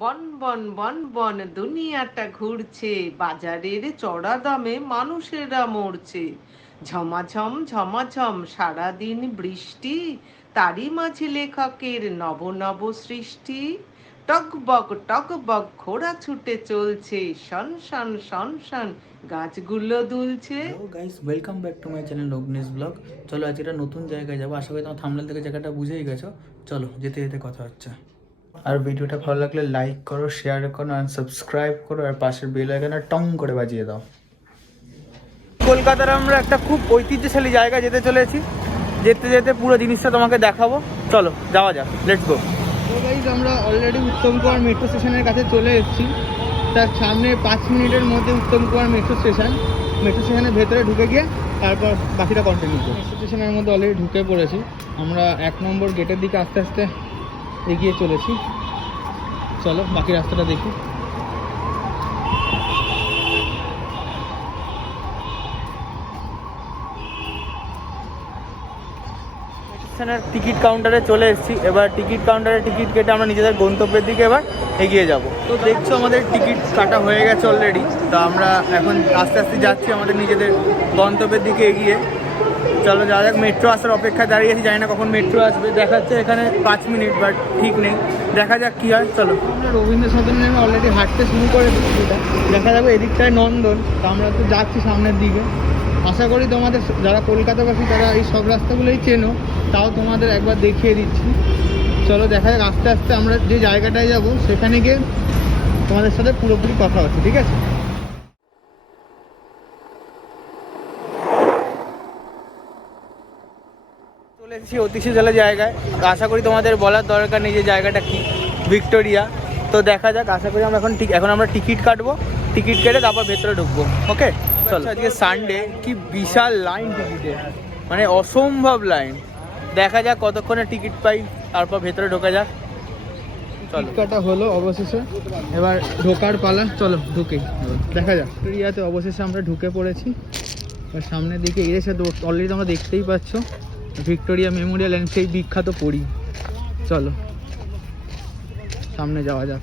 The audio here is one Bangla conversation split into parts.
বন বন বন বন দুনিয়াটা ঘুরছে, বাজারের চড়া দামে মানুষেরা মরছে। ঝমাঝম ঝমাঝম সারাদিন বৃষ্টি, তারই মাঝে লেখকের নব নব সৃষ্টি। টকবক ঘোড়া ছুটে চলছে, শন শন শন শন গাছগুলো দুলছে। Hello guys, welcome back to my channel Agnish blog. চলো আজ একটা নতুন জায়গায় যাবো। আশা করি তোমার থাম্বনেল থেকে জায়গাটা বুঝেই গেছো। চলো যেতে যেতে কথা হচ্ছে। আর ভিডিওটা ভালো লাগলে লাইক করো, শেয়ার করো আর সাবস্ক্রাইব করো, আর পাশের বেল আইকনটা টং করে বাজিয়ে দাও। কলকাতার আমরা একটা খুব ঐতিহ্যশালী জায়গা যেতে চলেছি। যেতে যেতে পুরো জিনিসটা তোমাকে দেখাবো। চলো যাওয়া যাক, লেটস গো। তো গাইস, আমরা অলরেডি উত্তম কুমার মেট্রো স্টেশনের কাছে চলে এসেছি। তার সামনে 5 মিনিটের মধ্যে উত্তম কুমার মেট্রো স্টেশনের ভেতরে ঢুকে গিয়ে তারপর বাকিটা কন্টিনিউ করব। মেট্রো স্টেশনের মধ্যে অলরেডি ঢুকে পড়েছি। আমরা 1 নম্বর গেটের দিকে আস্তে আস্তে এগিয়ে চলেছি। চলো বাকি রাস্তাটা দেখি। টিকিট কাউন্টারে চলে এসেছি। এবার টিকিট কাউন্টারে টিকিট কেটে আমরা নিজেদের গন্তব্যের দিকে এবার এগিয়ে যাব। তো দেখছো আমাদের টিকিট কাটা হয়ে গেছে অলরেডি। তো আমরা এখন আস্তে আস্তে যাচ্ছি আমাদের নিজেদের গন্তব্যের দিকে এগিয়ে। চলো যাওয়া যাক। মেট্রো আসার অপেক্ষায় দাঁড়িয়েছি, জানি না কখন মেট্রো আসবে। দেখাচ্ছে এখানে 5 মিনিট, বাট ঠিক নেই, দেখা যাক কী হয়। চলো, আমরা রবীন্দ্র সদনে অলরেডি হাঁটতে শুরু করে দিচ্ছি। দেখা যাবে এদিকটায় নন্দন। তো আমরা তো যাচ্ছি সামনের দিকে। আশা করি তোমাদের যারা কলকাতাবাসী তারা এই সব রাস্তাগুলোই চেনো, তাও তোমাদের একবার দেখিয়ে দিচ্ছি। চলো দেখা যাক। আস্তে আস্তে আমরা যে জায়গাটায় যাব সেখানে গিয়ে তোমাদের সাথে পুরোপুরি কথা হচ্ছে, ঠিক আছে? চলে এসেছি অতিশী জেলা জায়গায়। আশা করি তোমাদের বলার দরকার নেই যে জায়গাটা কি, ভিক্টোরিয়া। তো দেখা যাক। আশা করি আমরা এখন আমরা টিকিট কাটবো। টিকিট কেটে তারপর ভেতরে ঢুকবো। ওকে চলো। আজকে সানডে, কি বিশাল লাইন টিকিটে, মানে অসম্ভব লাইন। দেখা যাক কতক্ষণে টিকিট পাই, তারপর ভেতরে ঢোকা যাক। টিকিট কাটা হলো অবশেষে, এবার ঢোকার পালা। চলো ঢুকে দেখা যাক। ভিক্টোরিয়াতে অবশেষে আমরা ঢুকে পড়েছি। এবার সামনের দিকে এসে অলরেডি তোমরা দেখতেই পাচ্ছ ভিক্টোরিয়া মেমোরিয়াল অ্যান্ড সেই বিখ্যাত পরী। চলো সামনে যাওয়া যাক।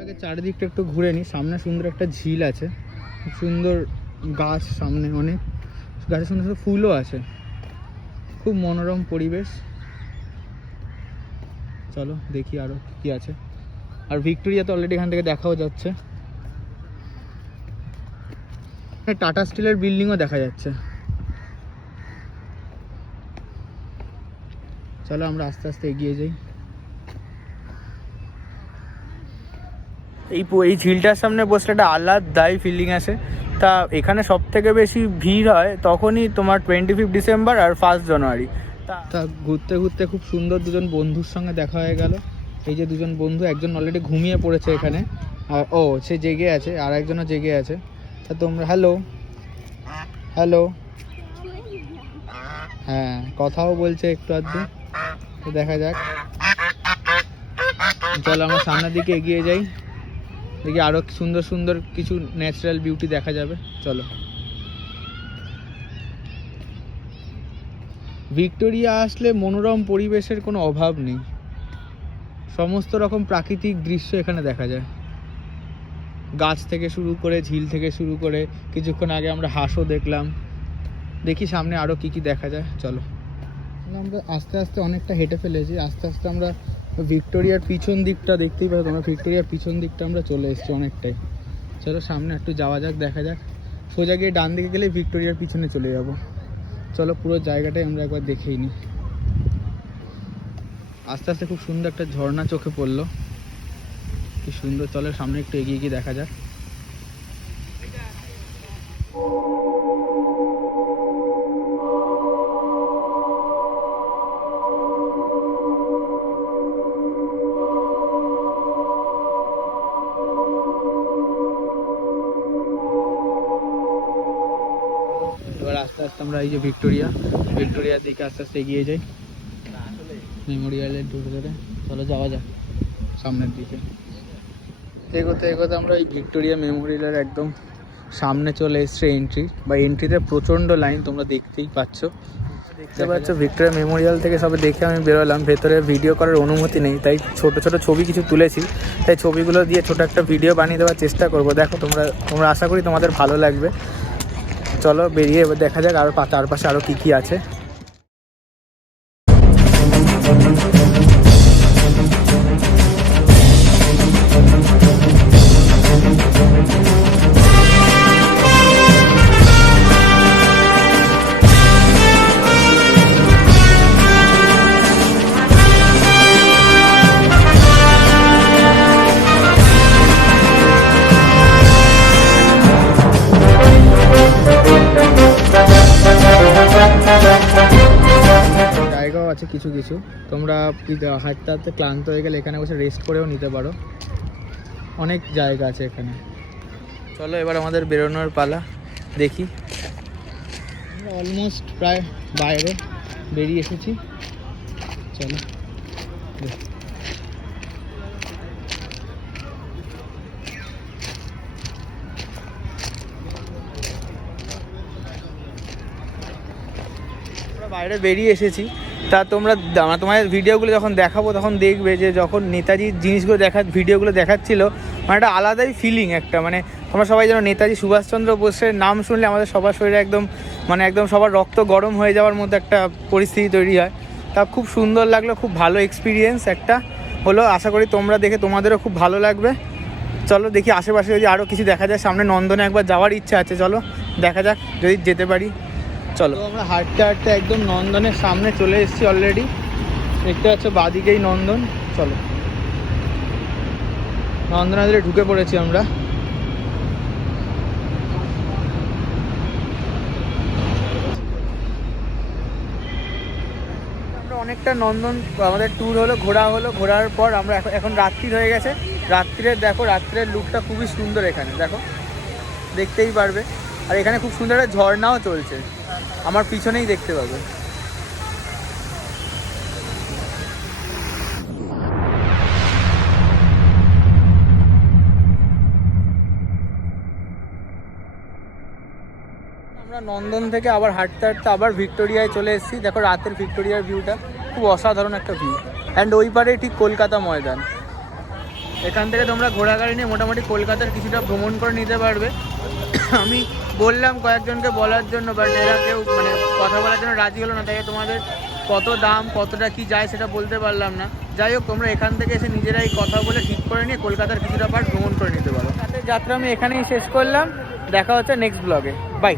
আগে চারিদিকটা একটু ঘুরে নিই। সামনে সুন্দর একটা ঝিল আছে, খুব সুন্দর গাছ, সামনে অনেক গাছের সুন্দর সুন্দর ফুলও আছে, খুব মনোরম পরিবেশ। চলো দেখি আরো কি আছে। আর ভিক্টোরিয়া তো অলরেডি এখান থেকে দেখাও যাচ্ছে। টাটা স্টিলের বিল্ডিংও দেখা যাচ্ছে। চলো আমরা আস্তে আস্তে এগিয়ে যাই। এই ঝিলটার সামনে বসলে একটা আলাদাই ফিলিং আসে। তা এখানে সব থেকে বেশি ভিড় হয় তখনই তোমার 25 ডিসেম্বর আর 1 জানুয়ারি। তা ঘুরতে ঘুরতে খুব সুন্দর দুজন বন্ধুর সঙ্গে দেখা হয়ে গেল। এই যে দুজন বন্ধু, একজন অলরেডি ঘুমিয়ে পড়েছে এখানে, আর সে জেগে আছে, আর একজনও জেগে আছে। তা তোমরা হ্যালো হ্যালো, হ্যাঁ কথাও বলছে একটু আধটু। তো দেখা যাক। চলো আমরা সামনের দিকে এগিয়ে যাই, দেখি আরো সুন্দর সুন্দর কিছু ন্যাচারাল বিউটি দেখা যাবে। চলো। ভিক্টোরিয়া আসলে মনোরম পরিবেশের কোনো অভাব নেই। সমস্ত রকম প্রাকৃতিক দৃশ্য এখানে দেখা যায়, গাছ থেকে শুরু করে ঝিল থেকে শুরু করে। কিছুক্ষণ আগে আমরা হাঁসও দেখলাম। দেখি সামনে আরো কি কি দেখা যায়। চলো। আমরা আস্তে আস্তে অনেকটা হেঁটে ফেলেছি। আস্তে আস্তে আমরা ভিক্টোরিয়ার পিছন দিকটা দেখতেই পাচ্ছি তোমরা। ভিক্টোরিয়ার পিছন দিকটা আমরা চলে এসেছি অনেকটাই। চলো সামনে একটু যাওয়া যাক, দেখা যাক। সোজা গিয়ে ডান দিকে গেলে ভিক্টোরিয়ার পিছনে চলে যাব। চলো পুরো জায়গাটাই আমরা একবার দেখেই নিই। আস্তে আস্তে খুব সুন্দর একটা ঝর্ণা চোখে পড়লো, কি সুন্দর। চলো সামনে একটু এগিয়ে গিয়ে দেখা যাক। এবার আস্তে আস্তে আমরা এই যে ভিক্টোরিয়ার দিকে আস্তে আস্তে এগিয়ে যাই, মেমোরিয়ালের ধরে ধরে। চলো যাওয়া যাক সামনের দিকে। এগোতে এগোতে আমরা এই ভিক্টোরিয়া মেমোরিয়ালের একদম সামনে চলে এসছে এন্ট্রি, বা এন্ট্রিতে প্রচণ্ড লাইন তোমরা দেখতেই পাচ্ছ। দেখতে পাচ্ছ ভিক্টোরিয়া মেমোরিয়াল থেকে সবে দেখে আমি বেরোলাম, ভেতরে ভিডিও করার অনুমতি নেই, তাই ছোট ছোট ছবি কিছু তুলেছি, তাই ছবিগুলো দিয়ে ছোট একটা ভিডিও বানিয়ে দেওয়ার চেষ্টা করব। দেখো তোমরা আশা করি তোমাদের ভালো লাগবে। চলো বেরিয়ে এবার দেখা যাক আরও চারপাশে আরও কী কী আছে। জায়গাও আছে কিছু কিছু, তোমরা হাঁটতে হাঁটতে ক্লান্ত হয়ে গেলে এখানে বসে রেস্ট করেও নিতে পারো, অনেক জায়গা আছে এখানে। চলো এবার আমাদের বেরোনোর পালা। দেখি অলমোস্ট প্রায় বাইরে বেরিয়ে এসেছি। চলো বাইরে বেরিয়ে এসেছি। তা তোমাদের ভিডিওগুলো যখন দেখাবো তখন দেখবে যে যখন নেতাজির জিনিসগুলো ভিডিওগুলো দেখাচ্ছিল, মানে একটা আলাদাই ফিলিং একটা, মানে তোমরা সবাই যেন নেতাজি সুভাষচন্দ্র বোসের নাম শুনলে আমাদের সবার শরীরে একদম সবার রক্ত গরম হয়ে যাওয়ার মতো একটা পরিস্থিতি তৈরি হয়। তা খুব সুন্দর লাগলো, খুব ভালো এক্সপিরিয়েন্স একটা হলো। আশা করি তোমরা দেখে তোমাদেরও খুব ভালো লাগবে। চলো দেখি আশেপাশে যদি আরও কিছু দেখা যায়। সামনে নন্দনে একবার যাওয়ার ইচ্ছা আছে, চলো দেখা যাক যদি যেতে পারি। চলো আমরা হাঁটতে হাঁটতে একদম নন্দনের সামনে চলে এসেছি অলরেডি। দেখতে পাচ্ছ বাদিকেই নন্দন। চলো নন্দনাদ্রে ঢুকে পড়েছি আমরা। অনেকটা নন্দন আমাদের ট্যুর হলো, ঘোরার পর আমরা এখন রাত্রির হয়ে গেছে। রাত্রের লুকটা খুবই সুন্দর এখানে, দেখো দেখতেই পারবে। আর এখানে খুব সুন্দর একটা ঝর্ণাও চলছে, আমার পিছনেই দেখতে পাবে। আমরা নন্দন থেকে আবার হাঁটতে হাঁটতে আবার ভিক্টোরিয়ায় চলে এসেছি। দেখো রাতের ভিক্টোরিয়ার ভিউটা খুব অসাধারণ একটা ভিউ। অ্যান্ড ওই পারে ঠিক কলকাতা ময়দান। এখান থেকে তোমরা ঘোড়া গাড়ি নিয়ে মোটামুটি কলকাতার কিছুটা ভ্রমণ করে নিতে পারবে। আমি বললাম কয়েকজনকে বলার জন্য, বাট এরা কেউ কথা বলার জন্য রাজি হলো না, তাই তোমাদের কত দাম কতটা কি যায় সেটা বলতে পারলাম না। যাই হোক তোমরা এখান থেকে এসে নিজেরাই কথা বলে ঠিক করে নিয়ে কলকাতার কিছুটা পার্ট ভ্রমণ করে নিতে পারো। রাতের যাত্রা আমি এখানেই শেষ করলাম। দেখা হচ্ছে নেক্সট ব্লগে। বাই।